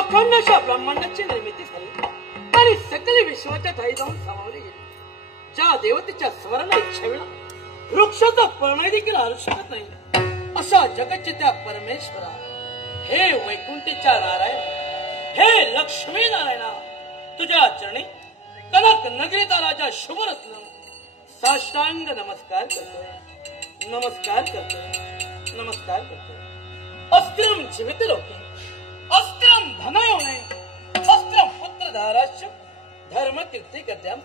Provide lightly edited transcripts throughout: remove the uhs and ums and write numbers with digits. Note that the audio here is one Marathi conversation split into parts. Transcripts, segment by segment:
अखंडशा ब्रह्मांडाची निर्मिती झाली आणि सकल विश्वाच्या ठाई जाऊन सामावली गेली. ज्या देवतेच्या स्मरण इच्छेवेळा वृक्षाचा पर्णय देखील हरू शकत नाही अशा जगच्चित्या परमेश्वरा, हे वैकुंठीच्या नारायण, हे लक्ष्मी नारायणा, तुझ्या चरणी कनक नगरीचा राजा शुभरत्न साष्टांग नमस्कार करतोय, नमस्कार करतोय, नमस्कार करतोय. अस्त्रम जीवित लोके, अस्त्रम धनयोने, अस्त्रम पुत्रधाराश्च धर्म कीर्ती कर्त्याम.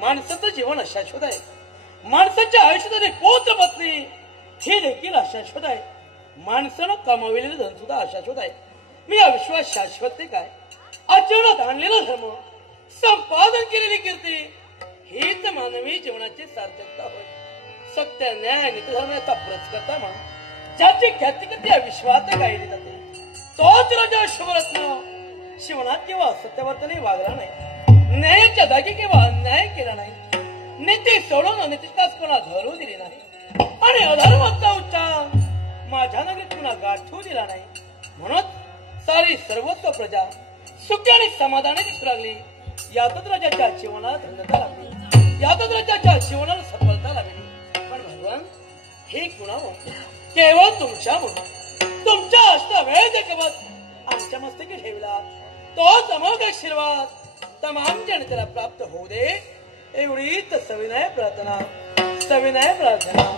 माणसाचं जीवन अशाश्वत आहे. माणसाच्या आयुष्यात पौत्र पत्नी हे देखील अशाश्वत आहे. माणसानं कमावलेलं धन सुद्धा अशाश्वत आहे. मी या विश्वात शाश्वत ते काय, आचरणात आणलेला धर्म, संपादन केलेली कीर्ती हीच मानवी जीवनाची सार्थकता होय. सत्य न्याय नीतिधर्माचा प्रचकर्ता म्हणून ज्याची ख्याती करते या विश्वात गायली जाते तोच राजा शुभरत्न शिवनात केव्हा सत्यवर्तने वागला नाही, न्यायाच्या जागी केव्हा अन्याय केला नाही, नीती सोडून अनितीचाच कोणा धरू दिली नाही आणि अधर्माचा उच्चार माझ्या नगरीत पुन्हा गाठू दिला नाही. म्हणून सारी सर्वस्व प्रजा सुखी आणि समाधाने दिसू लागली. यातच राजाच्या जीवनाला धन्यता लागली, यातच राजाच्या जीवनाला सफलता लागली. पण भगवान, हे कुणावर? केवळ तुमच्या म्हणून तुमच्या अष्टवेळ देखवत आमच्या मस्तकी ठेवला तोच अमोघ आशीर्वाद तमाम जनतेला प्राप्त होऊ दे, एवढीच सविनय प्रार्थना, सविनय प्रार्थना,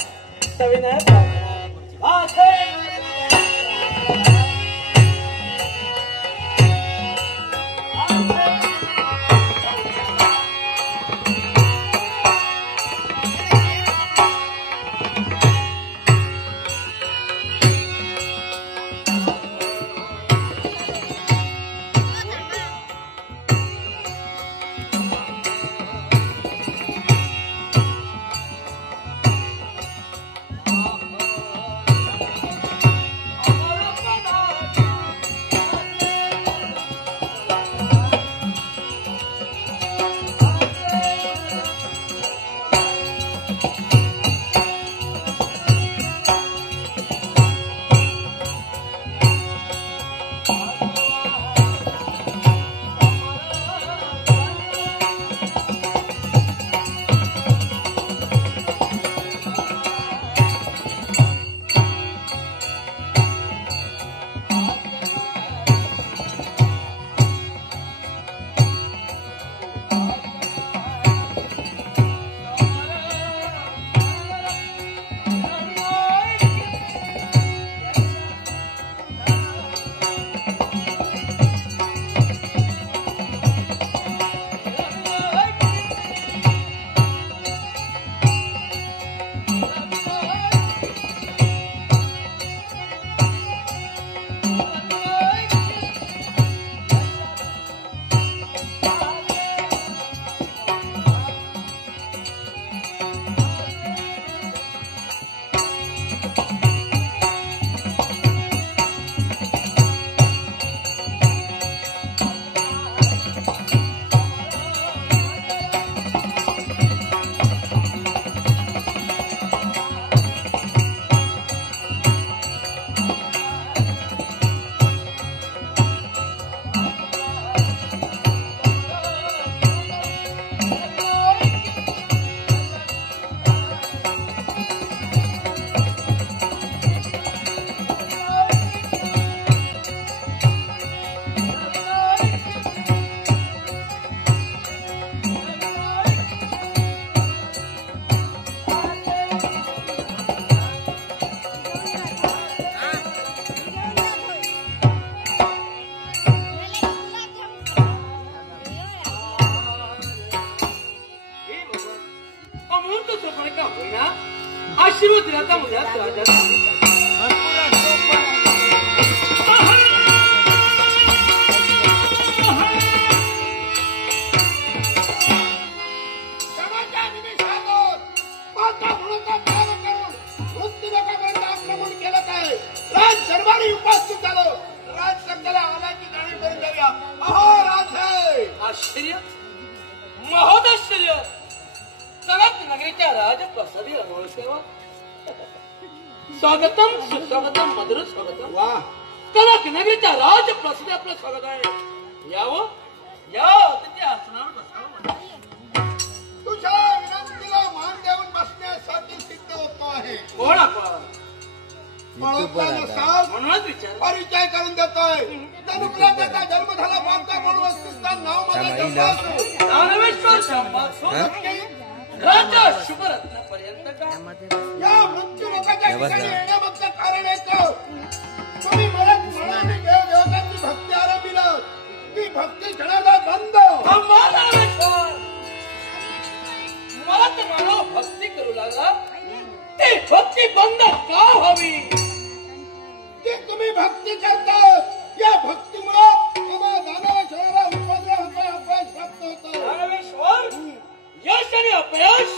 सविनय प्रार्थना. दुसरं का होईना आशीर्वाद दिल्याचा मुद्दा राजाचा दरबारी उपस्थित झालो राज संघाला आलाची जाणीव करून द्याव्या. अहो राजे आश्चर्य महोदाश्चर्य सगळ्यात नगरीच्या राजप्रसादी अनोळसेवा स्वागतम सुस्वागतम मधुर स्वागतम वा कनक नगरीच्या राजप्रसादी आपलं स्वागत आहे. यावं या अतिथी आसनावर बसावं. तुझ्या विनंतीला मान देऊन बसण्यासाठी सिद्ध होतो आहे. कोण आपण म्हणूनच विचार परिचय करून देतोय. जनुकला त्याचा जन्म झाला पाहता म्हणून वस्तुस्थान नाव माझं जंबासू. दानवेश्वर शंभासू राजा शुभरत्नापर्यंत का या मृत्यू लोकांच्या ठिकाणी येण्यामागचं कारण एकच. तुम्ही मरण मनाने देव देवतांची भक्ती आरंभिलं. ती भक्ती क्षणाला बंद. मला तर मानव भक्ती करू लागला ती भक्ती बंद का व्हावी. ती तुम्ही भक्ती करतात या भक्तीमुळे आम्हा दानवेश्वराला उपद्रव होतोय, अपयश प्राप्त होतं. दानवेश्वर यश आणि अपयश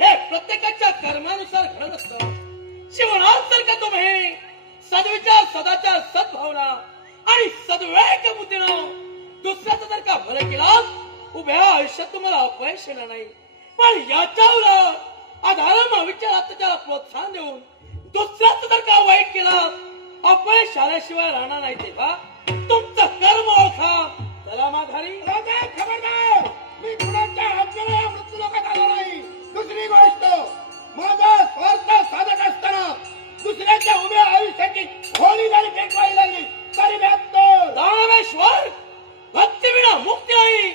हे प्रत्येकाच्या कर्मानुसार घडत असतं. जीवनात जर का तुम्ही सद्विचार सदाचार सद्भावना आणि सद्विवेक बुद्धीनं दुसऱ्याचं जर का भलं केलात उभ्या आयुष्यात तुम्हाला अपयश येणार नाही. पण याच्या उलट अधर्म विचारात त्याला प्रोत्साहन देऊन दुसऱ्याचं जर का वाईट केलं अपयश आल्याशिवाय राहणार नाही. तेव्हा तुमचं कर्म ओळखा. चला माघारी. राजा खबरदार. मी कुणाच्या हक्काने या मृत्यू लोकात आलो नाही. दुसरी गोष्ट माझा स्वार्थ साधत असताना दुसऱ्याच्या उभ्या आयुष्याची होळी जरी पेटवायला लागली तरी व्यक्तो. दानवेश्वर भक्तीविना मुक्ती नाही,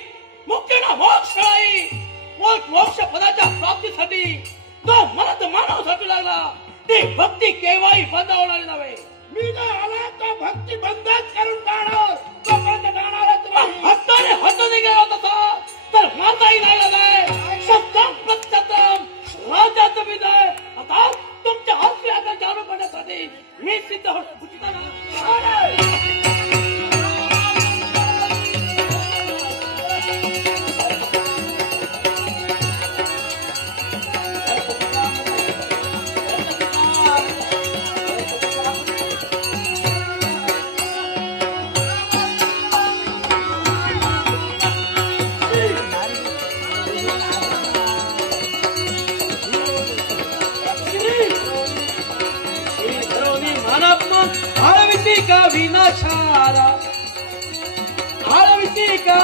मुक्तीविना मोक्ष नाही. मोक्ष पदाच्या प्राप्तीसाठी तो मनात मानव साठी लागला. ती भक्ती केव्हाही बंद होणारी नव्हे. मी जर आला तर भक्ती बंदच करून टाळणार. तोपर्यंत टाळणारच नाही. भक्ताने हात निघाला तसा तर मारताही नाही लागलाय. सत्यम प्रत्यतम राजाचं विजय. आता तुमच्या हातची आता जाणून करण्यासाठी मी सिद्ध होतो. का विनाशाला आळविसी का